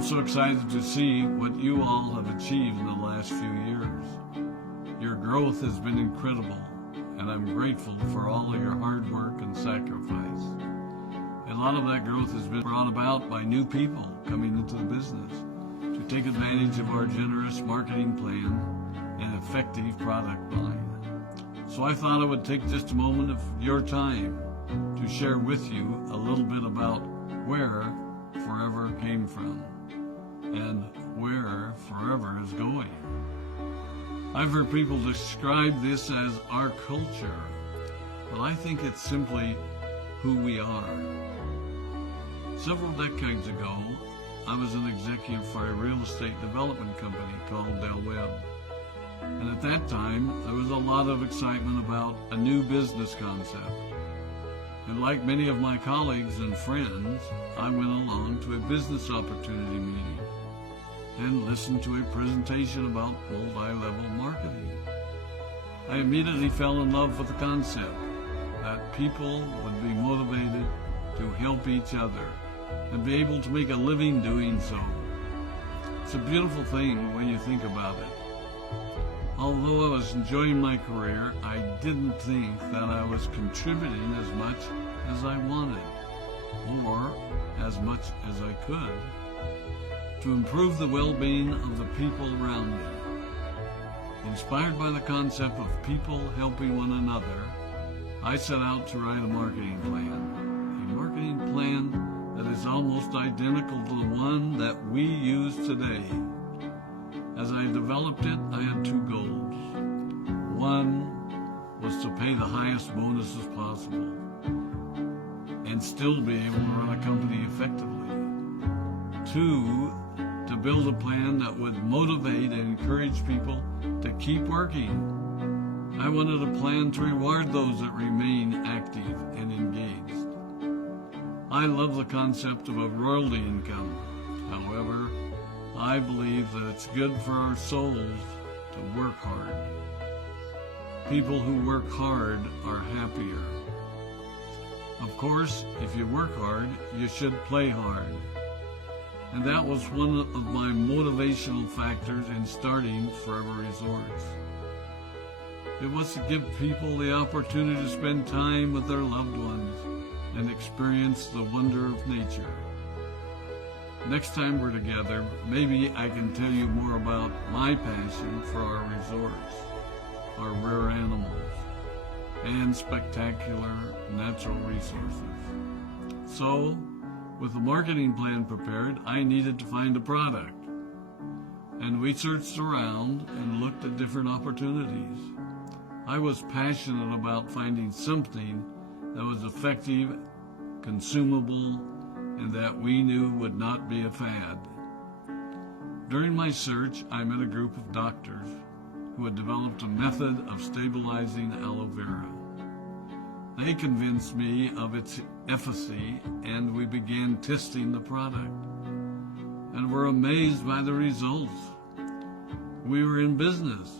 I'm so excited to see what you all have achieved in the last few years. Your growth has been incredible, and I'm grateful for all of your hard work and sacrifice. A lot of that growth has been brought about by new people coming into the business to take advantage of our generous marketing plan and effective product line. So I thought I would take just a moment of your time to share with you a little bit about where Forever came from and where Forever is going. I've heard people describe this as our culture, but I think it's simply who we are. Several decades ago, I was an executive for a real estate development company called Del Webb. And at that time, there was a lot of excitement about a new business concept. And like many of my colleagues and friends, I went along to a business opportunity meeting and listened to a presentation about multi-level marketing. I immediately fell in love with the concept that people would be motivated to help each other and be able to make a living doing so. It's a beautiful thing when you think about it. Although I was enjoying my career, I didn't think that I was contributing as much as I wanted, or as much as I could, to improve the well-being of the people around me. Inspired by the concept of people helping one another, I set out to write a marketing plan that is almost identical to the one that we use today. As I developed it, I had two goals. One was to pay the highest bonuses possible and still be able to run a company effectively. Two, to build a plan that would motivate and encourage people to keep working. I wanted a plan to reward those that remain active and engaged. I love the concept of a royalty income. However, I believe that it's good for our souls to work hard. People who work hard are happier. Of course, if you work hard, you should play hard. And that was one of my motivational factors in starting Forever Resorts. It was to give people the opportunity to spend time with their loved ones and experience the wonder of nature. Next time we're together, maybe I can tell you more about my passion for our resorts, our rare animals, and spectacular natural resources. So, with the marketing plan prepared, I needed to find a product. And we searched around and looked at different opportunities. I was passionate about finding something that was effective, consumable, and that we knew would not be a fad. During my search, I met a group of doctors who had developed a method of stabilizing aloe vera. They convinced me of its efficacy, and we began testing the product, and were amazed by the results. We were in business.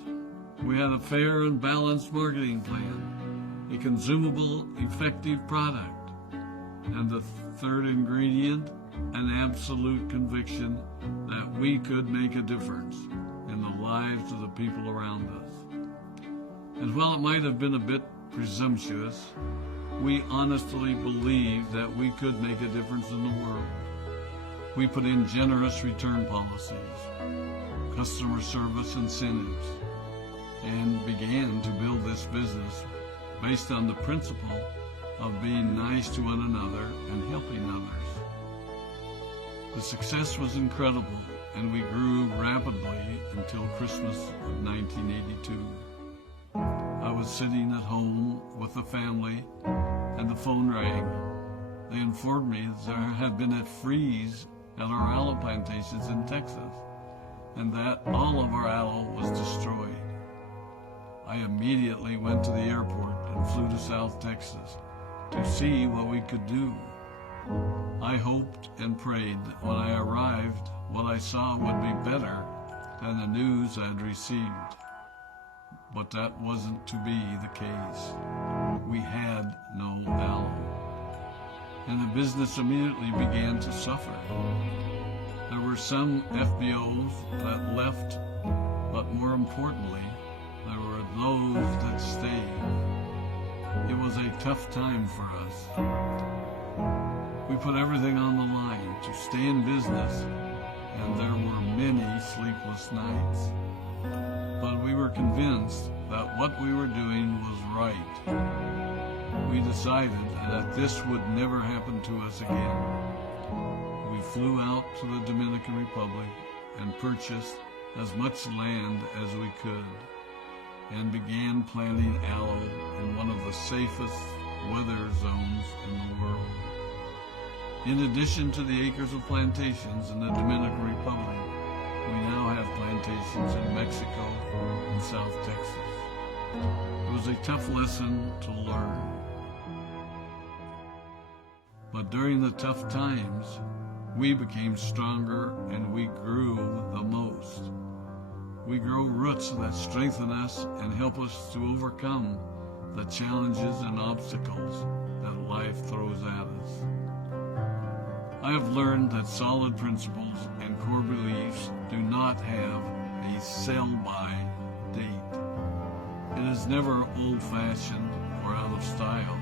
We had a fair and balanced marketing plan, a consumable, effective product, and the third ingredient, an absolute conviction that we could make a difference in the lives of the people around us. And while it might have been a bit presumptuous, we honestly believed that we could make a difference in the world. We put in generous return policies, customer service incentives, and began to build this business based on the principle of being nice to one another and helping others. The success was incredible, and we grew rapidly until Christmas of 1982. I was sitting at home with the family, and the phone rang. They informed me that there had been a freeze at our aloe plantations in Texas, and that all of our aloe was destroyed. I immediately went to the airport and flew to South Texas to see what we could do. I hoped and prayed that when I arrived, what I saw would be better than the news I'd received. But that wasn't to be the case. We had no aloe, and the business immediately began to suffer. There were some FBOs that left, but more importantly, there were those that stayed. It was a tough time for us. We put everything on the line to stay in business, and there were many sleepless nights. But we were convinced that what we were doing was right. We decided that this would never happen to us again. We flew out to the Dominican Republic and purchased as much land as we could and began planting aloe in one of the safest weather zones in the world. In addition to the acres of plantations in the Dominican Republic, we now have plantations in Mexico and South Texas. It was a tough lesson to learn. But during the tough times, we became stronger and we grew the most. We grow roots that strengthen us and help us to overcome the challenges and obstacles that life throws at us. I have learned that solid principles and core beliefs do not have a sell-by date. It is never old-fashioned or out of style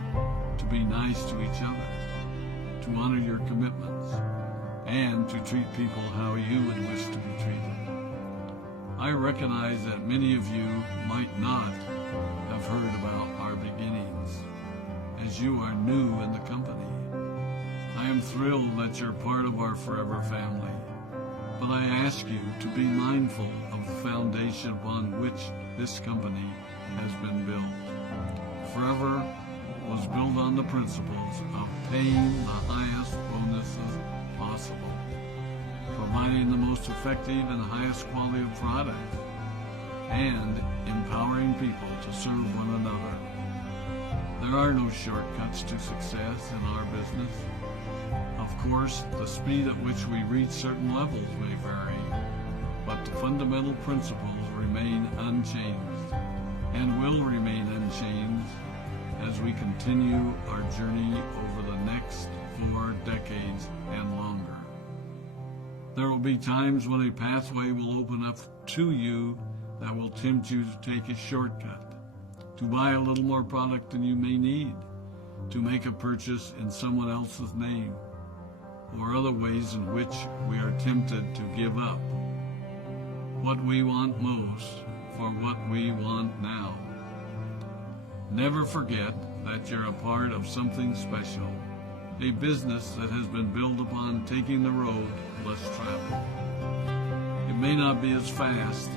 to be nice to each other, to honor your commitments, and to treat people how you would wish to be treated. I recognize that many of you might not have heard about our beginnings, as you are new in the company. I am thrilled that you're part of our forever family, but I ask you to be mindful of the foundation upon which this company has been built. Forever was built on the principles of paying the highest bonuses possible, providing the most effective and highest quality of product, and empowering people to serve one another. There are no shortcuts to success in our business. Of course, the speed at which we reach certain levels may vary, but the fundamental principles remain unchanged and will remain unchanged as we continue our journey over the next 4 decades and longer. There will be times when a pathway will open up to you that will tempt you to take a shortcut, to buy a little more product than you may need, to make a purchase in someone else's name, or other ways in which we are tempted to give up what we want most for what we want now. Never forget that you're a part of something special, a business that has been built upon taking the road less traveled. It may not be as fast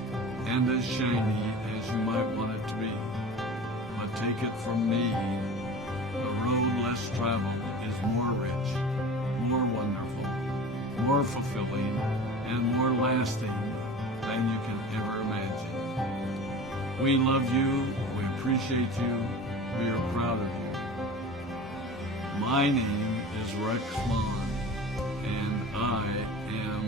and as shiny as you might want it to be, but take it from me, the road less traveled is more rich, more wonderful, more fulfilling, and more lasting than you can ever imagine. We love you, we appreciate you, we are proud of you. My name is Rex Vaughn, and I am